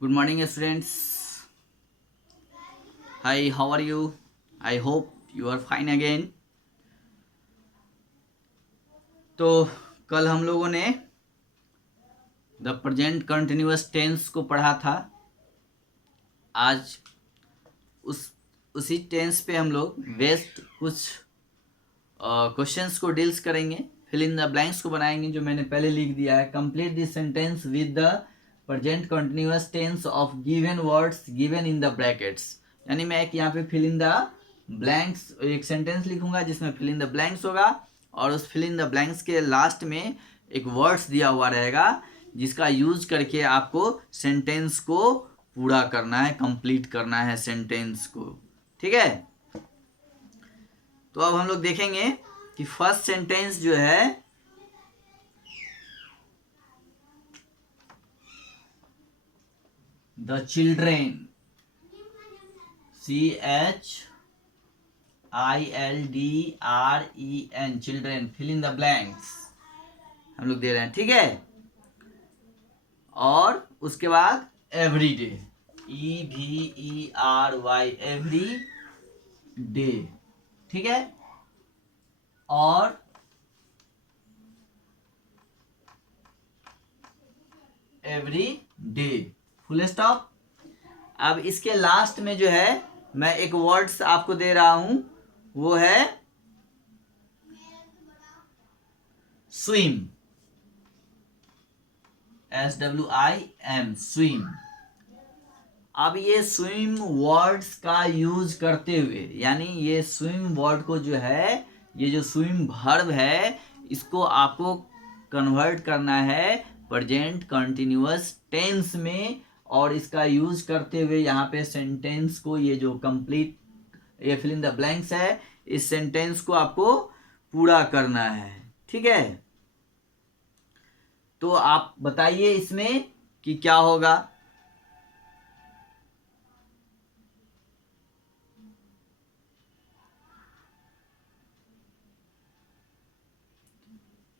Good morning, students. Hi, how are you? I hope you are fine again. तो कल हम लोगों ने द प्रेजेंट कंटिन्यूअस टेंस को पढ़ा था। आज उसी टेंस पे हम लोग बेस्ट कुछ क्वेश्चंस को डील्स करेंगे, फिल इन द ब्लैंक्स को बनाएंगे जो मैंने पहले लिख दिया है। Complete this sentence with the present continuous tense of given words given in the brackets. यानी मैं एक यहाँ पे फिल इन द ब्लैंक्स एक सेंटेंस लिखूंगा जिसमें फिल इन द ब्लैंक्स होगा, और उस फिल इन द ब्लैंक्स के लास्ट में एक वर्ड्स दिया हुआ रहेगा जिसका यूज करके आपको सेंटेंस को पूरा करना है, कंप्लीट करना है सेंटेंस को। ठीक है, तो अब हम लोग देखेंगे कि फर्स्ट सेंटेंस जो है the children, CHILDREN, children, fill in the blanks हम लोग दे रहे हैं। ठीक है, और उसके बाद एवरीडे, EVERY, एवरी डे। ठीक है, और एवरी डे, फुल स्टॉप। अब इसके लास्ट में जो है मैं एक वर्ड्स आपको दे रहा हूं, वो है स्विम, SWIM, स्विम। अब ये स्विम वर्ड्स का यूज करते हुए, यानी ये स्विम वर्ड को जो है, ये जो स्विम वर्ब है, इसको आपको कन्वर्ट करना है प्रेजेंट कंटिन्यूअस टेंस में, और इसका यूज करते हुए यहाँ पे सेंटेंस को, ये जो कंप्लीट ये फिल इन द ब्लैंक्स है, इस सेंटेंस को आपको पूरा करना है। ठीक है, तो आप बताइए इसमें कि क्या होगा।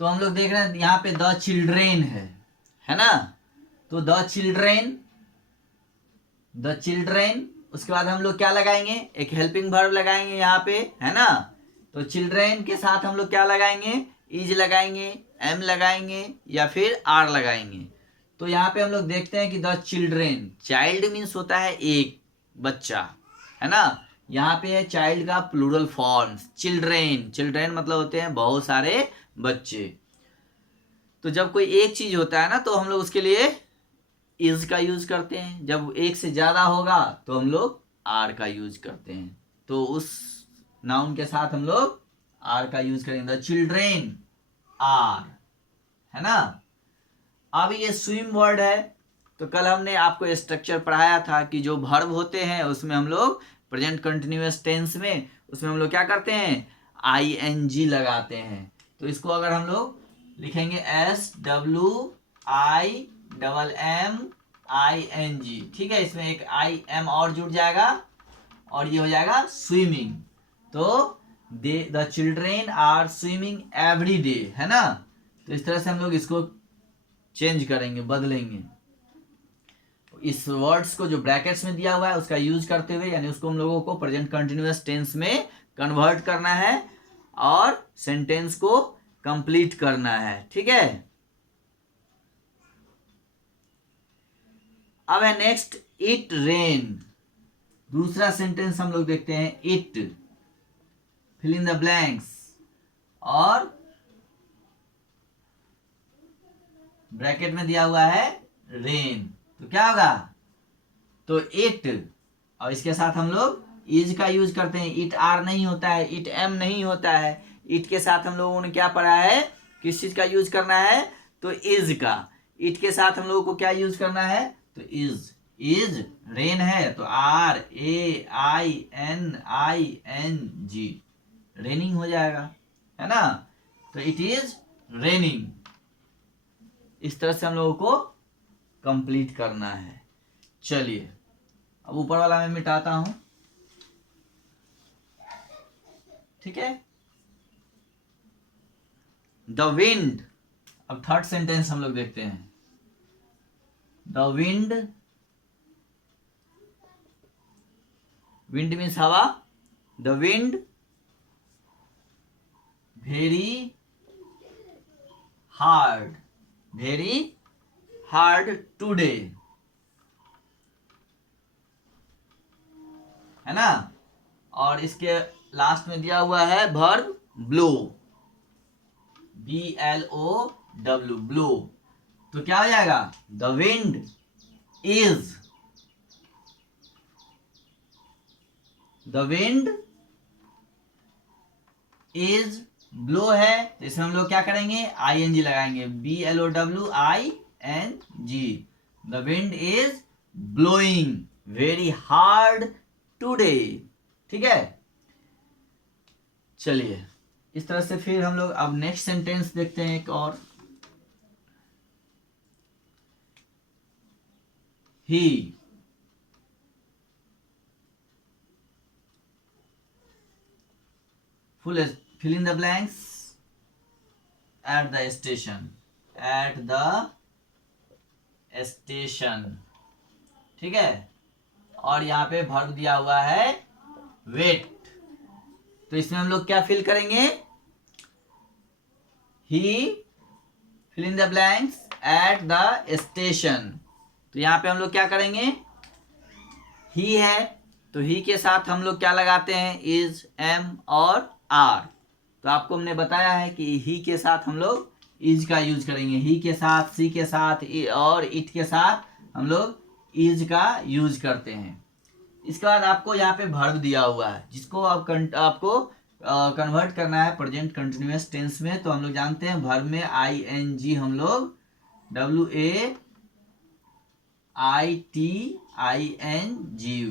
तो हम लोग देख रहे हैं यहाँ पे द चिल्ड्रेन है ना। तो द चिल्ड्रेन, उसके बाद हम लोग क्या लगाएंगे, एक हेल्पिंग वर्ब लगाएंगे यहाँ पे, है ना। तो चिल्ड्रेन के साथ हम लोग क्या लगाएंगे, इज लगाएंगे, एम लगाएंगे, या फिर आर लगाएंगे। तो यहाँ पे हम लोग देखते हैं कि द चिल्ड्रेन, चाइल्ड मीन्स होता है एक बच्चा, है ना। यहाँ पे है चाइल्ड का प्लूरल फॉर्म, चिल्ड्रेन मतलब होते हैं बहुत सारे बच्चे। तो जब कोई एक चीज होता है ना, तो हम लोग उसके लिए इज का यूज करते हैं। जब एक से ज्यादा होगा तो हम लोग आर का यूज करते हैं। तो उस नाउन के साथ हम लोग आर का यूज करेंगे, द चिल्ड्रेन आर, है ना। अब ये स्विम वर्ड है, तो कल हमने आपको स्ट्रक्चर पढ़ाया था कि जो वर्ब होते हैं उसमें हम लोग प्रेजेंट कंटिन्यूअस टेंस में, उसमें हम लोग क्या करते हैं, ING लगाते हैं। तो इसको अगर हम लोग लिखेंगे SWIMMING, ठीक है, इसमें एक IM और जुड़ जाएगा और ये हो जाएगा स्विमिंग। तो the children are swimming every day, है ना। तो इस तरह से हम लोग इसको चेंज करेंगे, बदलेंगे। इस वर्ड्स को जो ब्रैकेट्स में दिया हुआ है उसका यूज करते हुए, यानी उसको हम लोगों को प्रेजेंट कंटिन्यूअस टेंस में कन्वर्ट करना है और सेंटेंस को कंप्लीट करना है। ठीक है, अब है नेक्स्ट इट रेन। दूसरा सेंटेंस हम लोग देखते हैं, it, fill in the blanks, और ब्रैकेट में दिया हुआ है रेन। तो क्या होगा, तो इट, और इसके साथ हम लोग इज का यूज करते हैं। इट आर नहीं होता है, इट एम नहीं होता है। इट के साथ हम लोगों ने क्या पढ़ा है, किस चीज का यूज करना है, तो इज का। इट के साथ हम लोगों को क्या यूज करना है, तो इज रेन है तो RAINING, रेनिंग हो जाएगा, है ना। तो इट इज रेनिंग। इस तरह से हम लोगों को कंप्लीट करना है। चलिए, अब ऊपर वाला मैं मिटाता हूं। ठीक है, द विंड। अब थर्ड सेंटेंस हम लोग देखते हैं, द विंड विंड मीन्स हवा, the wind very hard, very hard today, है ना। और इसके लास्ट में दिया हुआ है वर्ब ब्लो, BLOW, ब्लो। तो क्या हो जाएगा, the wind is, the wind is blow है, तो इसमें हम लोग क्या करेंगे, ING लगाएंगे, BLOWING, the wind is blowing very hard today. ठीक है, चलिए इस तरह से फिर हम लोग अब नेक्स्ट सेंटेंस देखते हैं एक और। ही, fill in the blanks, at the station, at the station। ठीक है, और यहाँ पे वर्ब दिया हुआ है वेट, तो इसमें हम लोग क्या फिल करेंगे, ही fill in the blanks at the station. तो यहाँ पे हम लोग क्या करेंगे, ही है तो ही के साथ हम लोग क्या लगाते हैं, इज, एम और आर। तो आपको हमने बताया है कि ही के साथ हम लोग इज का यूज करेंगे, ही के साथ, सी के साथ और इट के साथ हम लोग इज का यूज करते हैं। इसके बाद आपको यहाँ पे वर्ब दिया हुआ है जिसको आपको कन्वर्ट करना है प्रेजेंट कंटिन्यूअस टेंस में। तो हम लोग जानते हैं वर्ब में ING हम लोग WAITING,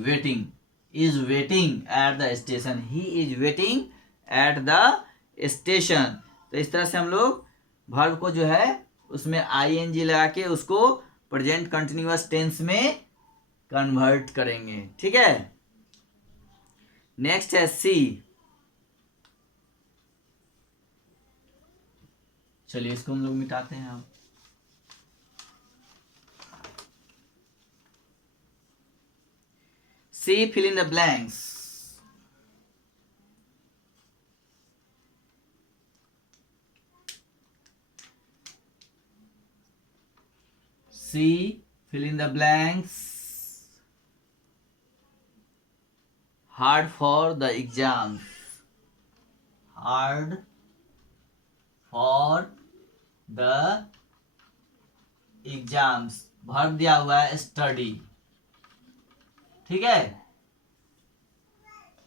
waiting, is waiting eight the station, he is waiting eight the station. तो इस तरह से हम लोग वर्ब को जो है उसमें ING लगा के उसको प्रेजेंट कंटिन्यूअस टेंस में कन्वर्ट करेंगे। ठीक है, नेक्स्ट है सी। चलिए इसको हम लोग मिटाते हैं अब। C, fill in the blanks. C, fill in the blanks, hard for the exams, hard for the exams, verb दिया हुआ है स्टडी। ठीक है,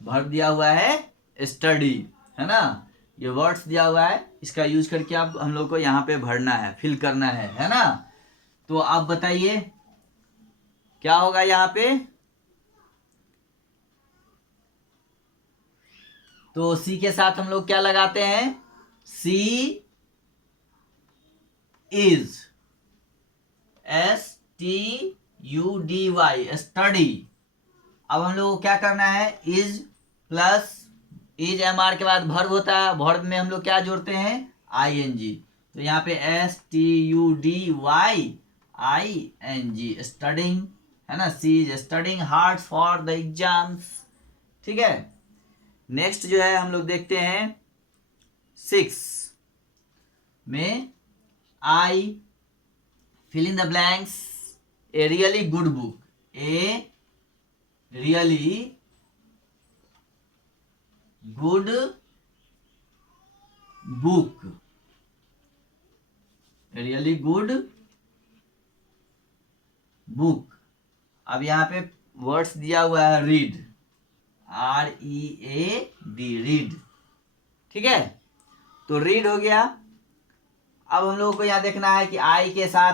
वर्ब दिया हुआ है स्टडी, है ना। ये वर्ड्स दिया हुआ है, इसका यूज करके आप हम लोग को यहाँ पे भरना है, फिल करना है ना। तो आप बताइए क्या होगा यहाँ पे। तो सी के साथ हम लोग क्या लगाते हैं, सी इज, STUDY, स्टडी। अब हम लोग को क्या करना है, इज प्लस इज MR के बाद वर्ब होता है, वर्ब में हम लोग क्या जोड़ते हैं, ING। तो यहाँ पे STUDYING, स्टडिंग, है ना। She is studying hard for the exams. ठीक है, नेक्स्ट जो है हम लोग देखते हैं 6 में, I fill in the blanks, a really good book, a really good book, really good book. अब यहाँ पे वर्ड्स दिया हुआ है रीड, READ, रीड। ठीक है, तो रीड हो गया। अब हम लोगों को यहाँ देखना है कि आई के साथ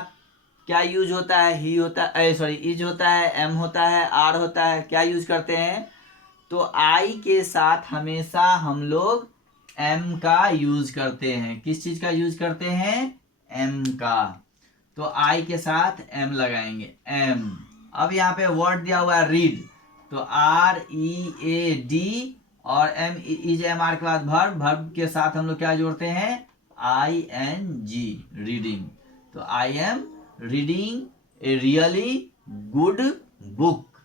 क्या यूज होता है, ही होता है, सॉरी इज होता है, एम होता है, आर होता है, क्या यूज करते हैं। तो आई के साथ हमेशा हम लोग एम का यूज करते हैं। किस चीज का यूज करते हैं, एम का। तो आई के साथ एम लगाएंगे, एम। अब यहाँ पे वर्ड दिया हुआ है रीड, तो READ और एम इज MR के बाद वर्ब, वर्ब के साथ हम लोग क्या जोड़ते हैं, ING, रीडिंग। तो I am reading A really good book.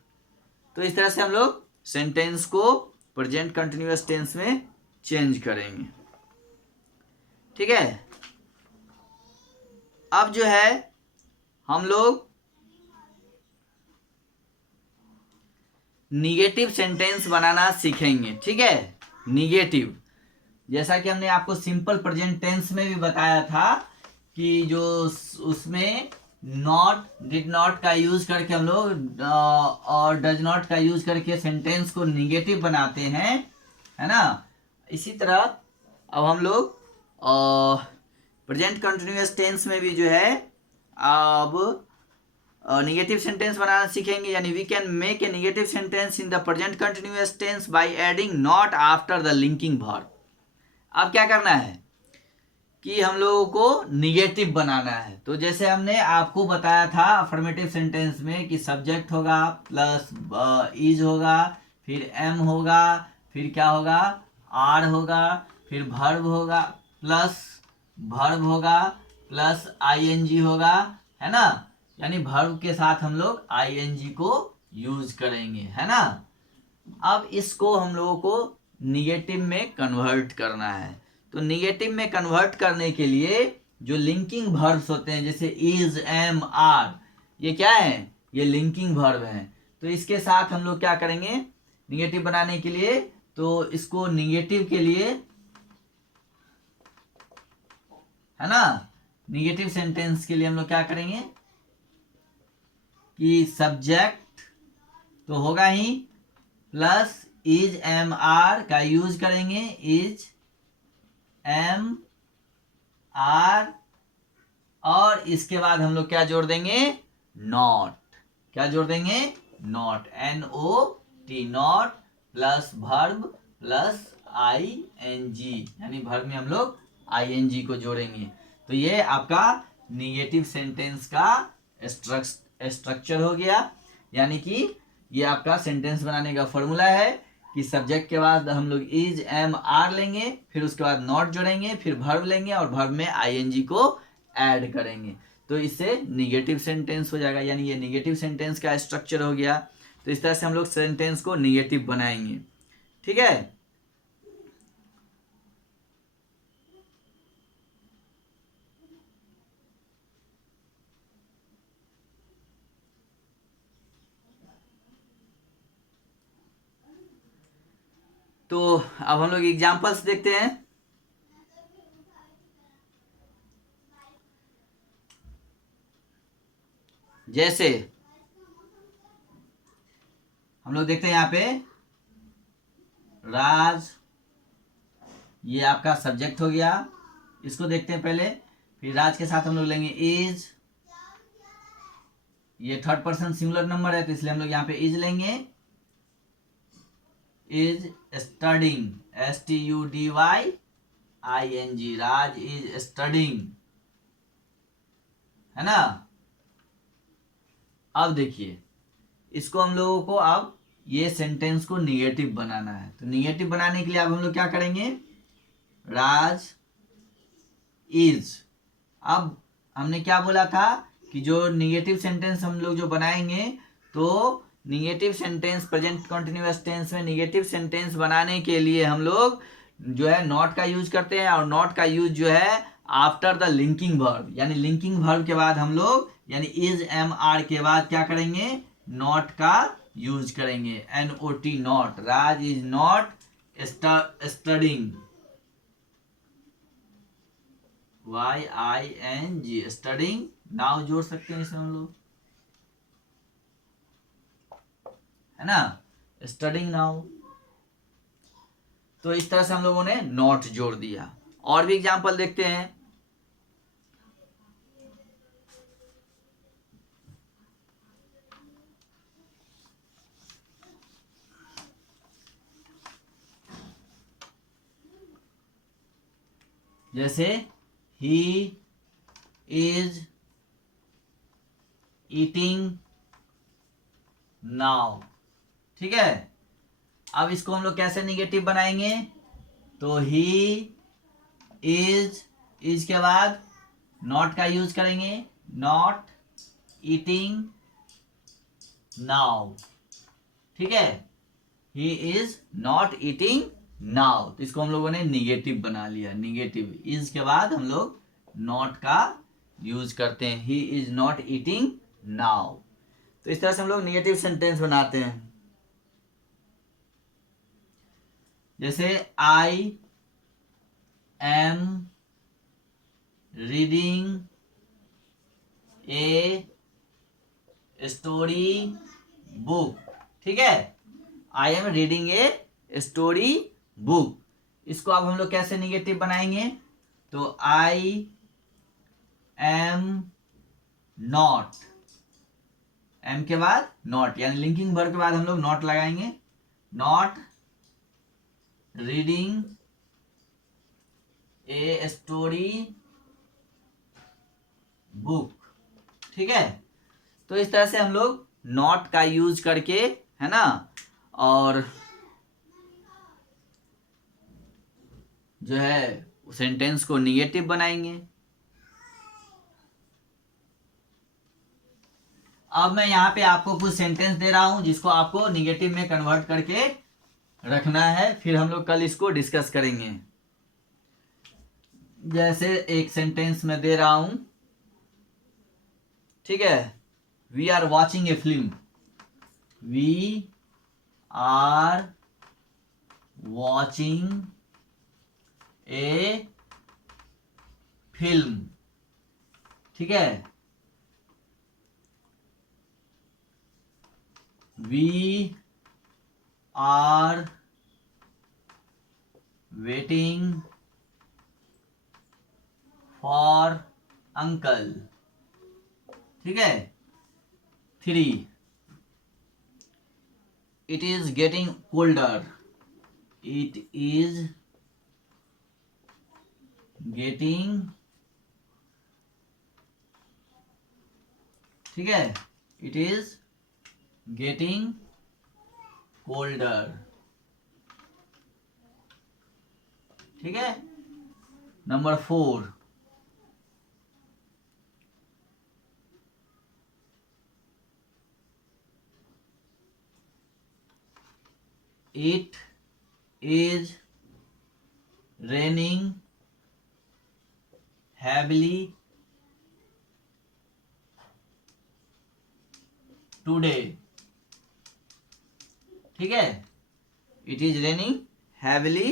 तो इस तरह से हम लोग सेंटेंस को प्रेजेंट कंटिन्यूअस टेंस में चेंज करेंगे। ठीक है, अब जो है हम लोग निगेटिव सेंटेंस बनाना सीखेंगे। ठीक है, निगेटिव, जैसा कि हमने आपको सिंपल प्रेजेंट टेंस में भी बताया था कि जो उसमें नॉट, डिड नॉट का यूज करके हम लोग और डज नॉट का यूज करके सेंटेंस को निगेटिव बनाते हैं, है ना। इसी तरह अब हम लोग प्रेजेंट कंटिन्यूअस टेंस में भी जो है अब निगेटिव सेंटेंस बनाना सीखेंगे। यानी we can make a negative sentence in the present continuous tense by adding not after the linking verb. अब क्या करना है कि हम लोगों को निगेटिव बनाना है। तो जैसे हमने आपको बताया था अफर्मेटिव सेंटेंस में कि सब्जेक्ट होगा प्लस इज होगा, फिर एम होगा, फिर क्या होगा, आर होगा, फिर वर्ब होगा प्लस वर्ब होगा प्लस आईएनजी होगा, है ना। यानी वर्ब के साथ हम लोग आईएनजी को यूज करेंगे, है ना। अब इसको हम लोगों को निगेटिव में कन्वर्ट करना है। तो निगेटिव में कन्वर्ट करने के लिए जो लिंकिंग वर्ब्स होते हैं जैसे इज, एम, आर, ये क्या है, ये लिंकिंग वर्ब हैं। तो इसके साथ हम लोग क्या करेंगे निगेटिव बनाने के लिए, तो इसको निगेटिव के लिए, है ना, निगेटिव सेंटेंस के लिए हम लोग क्या करेंगे कि सब्जेक्ट तो होगा ही प्लस इज एम आर का यूज करेंगे, इज एम आर, और इसके बाद हम लोग क्या जोड़ देंगे, नॉट। क्या जोड़ देंगे, not, NOT, not plus verb plus ING, यानी वर्ब में हम लोग ING को जोड़ेंगे। तो ये आपका निगेटिव सेंटेंस का स्ट्रक्चर हो गया। यानी कि ये आपका सेंटेंस बनाने का फॉर्मूला है कि सब्जेक्ट के बाद हम लोग इज, एम, आर लेंगे, फिर उसके बाद नॉट जोड़ेंगे, फिर वर्ब लेंगे और वर्ब में ING को ऐड करेंगे। तो इससे निगेटिव सेंटेंस हो जाएगा। यानी ये निगेटिव सेंटेंस का स्ट्रक्चर हो गया। तो इस तरह से हम लोग सेंटेंस को निगेटिव बनाएंगे। ठीक है, तो अब हम लोग एग्जांपल्स देखते हैं। जैसे हम लोग देखते हैं यहाँ पे राज, ये आपका सब्जेक्ट हो गया, इसको देखते हैं पहले। फिर राज के साथ हम लोग लेंगे इज, ये थर्ड पर्सन सिंगुलर नंबर है तो इसलिए हम लोग यहाँ पे इज लेंगे, is studying, STUDYING, Raj is studying, है ना। अब देखिए इसको हम लोगों को अब ये सेंटेंस को निगेटिव बनाना है। तो निगेटिव बनाने के लिए अब हम लोग क्या करेंगे, राज इज। अब हमने क्या बोला था कि जो निगेटिव सेंटेंस हम लोग जो बनाएंगे, तो negative sentence present continuous tense में निगेटिव सेंटेंस बनाने के लिए हम लोग जो है नॉट का यूज करते हैं, और नॉट का यूज जो है आफ्टर द लिंकिंग वर्ब। यानी लिंकिंग वर्ब के बाद हम लोग यानी इज, एम, आर के बाद क्या करेंगे, नॉट का यूज करेंगे, NOT, not. Raj is not studying, YING, studying. Now जोड़ सकते हैं इसमें हम लोग, है ना, स्टडिंग नाउ। तो इस तरह से हम लोगों ने नॉट जोड़ दिया। और भी एग्जांपल देखते हैं। जैसे ही इज ईटिंग नाउ। ठीक है, अब इसको हम लोग कैसे निगेटिव बनाएंगे, तो ही इज के बाद नॉट का यूज करेंगे, नॉट ईटिंग नाउ। ठीक है, he is not eating now, तो इसको हम लोगों ने निगेटिव बना लिया। निगेटिव इज के बाद हम लोग नॉट का यूज करते हैं, he is not eating now. तो इस तरह से हम लोग निगेटिव सेंटेंस बनाते हैं। जैसे I am reading a story book, ठीक है, I am reading a story book. इसको अब हम लोग कैसे निगेटिव बनाएंगे, तो आई एम नॉट, एम के बाद नॉट, यानी लिंकिंग वर्ब के बाद हम लोग नॉट लगाएंगे, not reading a story book, ठीक है। तो इस तरह से हम लोग नॉट का यूज करके, है ना, और जो है सेंटेंस को निगेटिव बनाएंगे। अब मैं यहाँ पे आपको कुछ सेंटेंस दे रहा हूं जिसको आपको निगेटिव में कन्वर्ट करके रखना है, फिर हम लोग कल इसको डिस्कस करेंगे। जैसे एक सेंटेंस में दे रहा हूं, ठीक है, we are watching a film, we are watching a film, ठीक है, we are waiting for uncle, ठीक है। 3, it is getting colder, it is getting, ठीक है, इट इज गेटिंग कोल्डर, ठीक है। Number 4, it is raining heavily today, ठीक है, it is raining heavily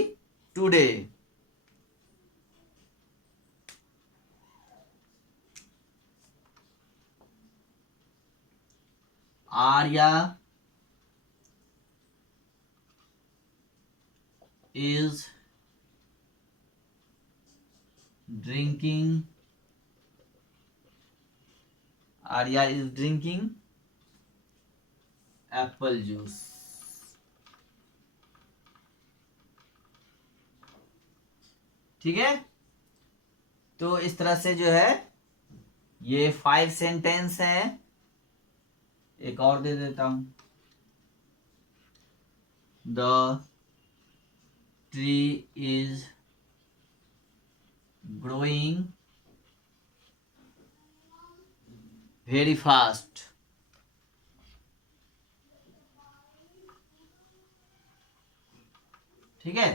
today। Arya is drinking, Arya is drinking apple juice, ठीक है। तो इस तरह से जो है ये 5 सेंटेंस हैं। एक और दे देता हूं, the tree is growing very fast, ठीक है।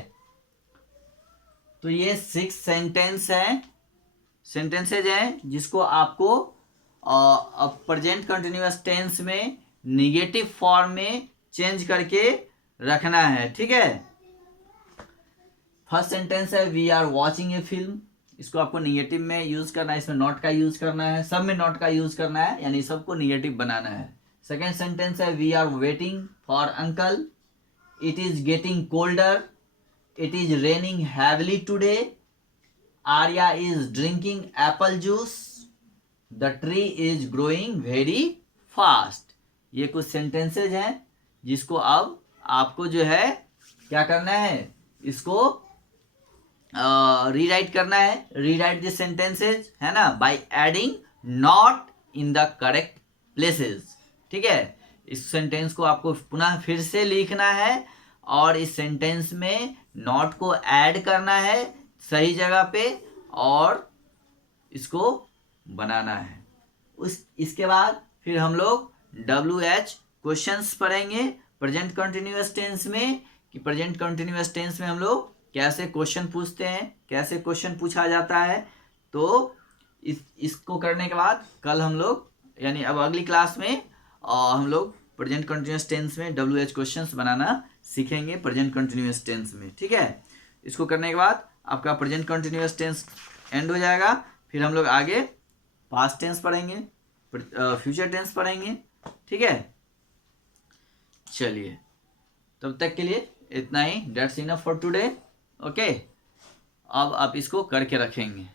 तो ये 6 सेंटेंस हैं, सेंटेंसेज हैं जिसको आपको प्रेजेंट कंटिन्यूअस टेंस में निगेटिव फॉर्म में चेंज करके रखना है, ठीक है। फर्स्ट सेंटेंस है we are watching a film, इसको आपको निगेटिव में यूज करना है, इसमें नॉट का यूज करना है, सब में नॉट का यूज करना है, यानी सबको निगेटिव बनाना है। सेकेंड सेंटेंस है we are waiting for uncle, it is getting colder, it is raining heavily today, Arya is drinking apple juice, the tree is growing very fast. ये कुछ सेंटेंसेज हैं जिसको अब आपको जो है क्या करना है, इसको रीराइट करना है। रीराइट दिस सेंटेंसेज, है ना, bye adding not in the correct places, ठीक है। इस सेंटेंस को आपको पुनः फिर से लिखना है और इस सेंटेंस में नॉट को ऐड करना है सही जगह पे और इसको बनाना है। इसके बाद फिर हम लोग WH क्वेश्चंस पढ़ेंगे, प्रेजेंट कंटिन्यूअस टेंस में कि प्रेजेंट कंटिन्यूअस टेंस में हम लोग कैसे क्वेश्चन पूछते हैं, कैसे क्वेश्चन पूछा जाता है। तो इसको करने के बाद कल हम लोग यानी अब अगली क्लास में हम लोग प्रेजेंट कंटिन्यूअस टेंस में WH क्वेश्चंस बनाना सीखेंगे प्रेजेंट कंटिन्यूअस टेंस में, ठीक है। इसको करने के बाद आपका प्रेजेंट कंटिन्यूअस टेंस एंड हो जाएगा। फिर हम लोग आगे पास्ट टेंस पढ़ेंगे, फ्यूचर टेंस पढ़ेंगे, ठीक है। चलिए तब तक के लिए इतना ही, that's enough for today. Okay, अब आप इसको करके रखेंगे।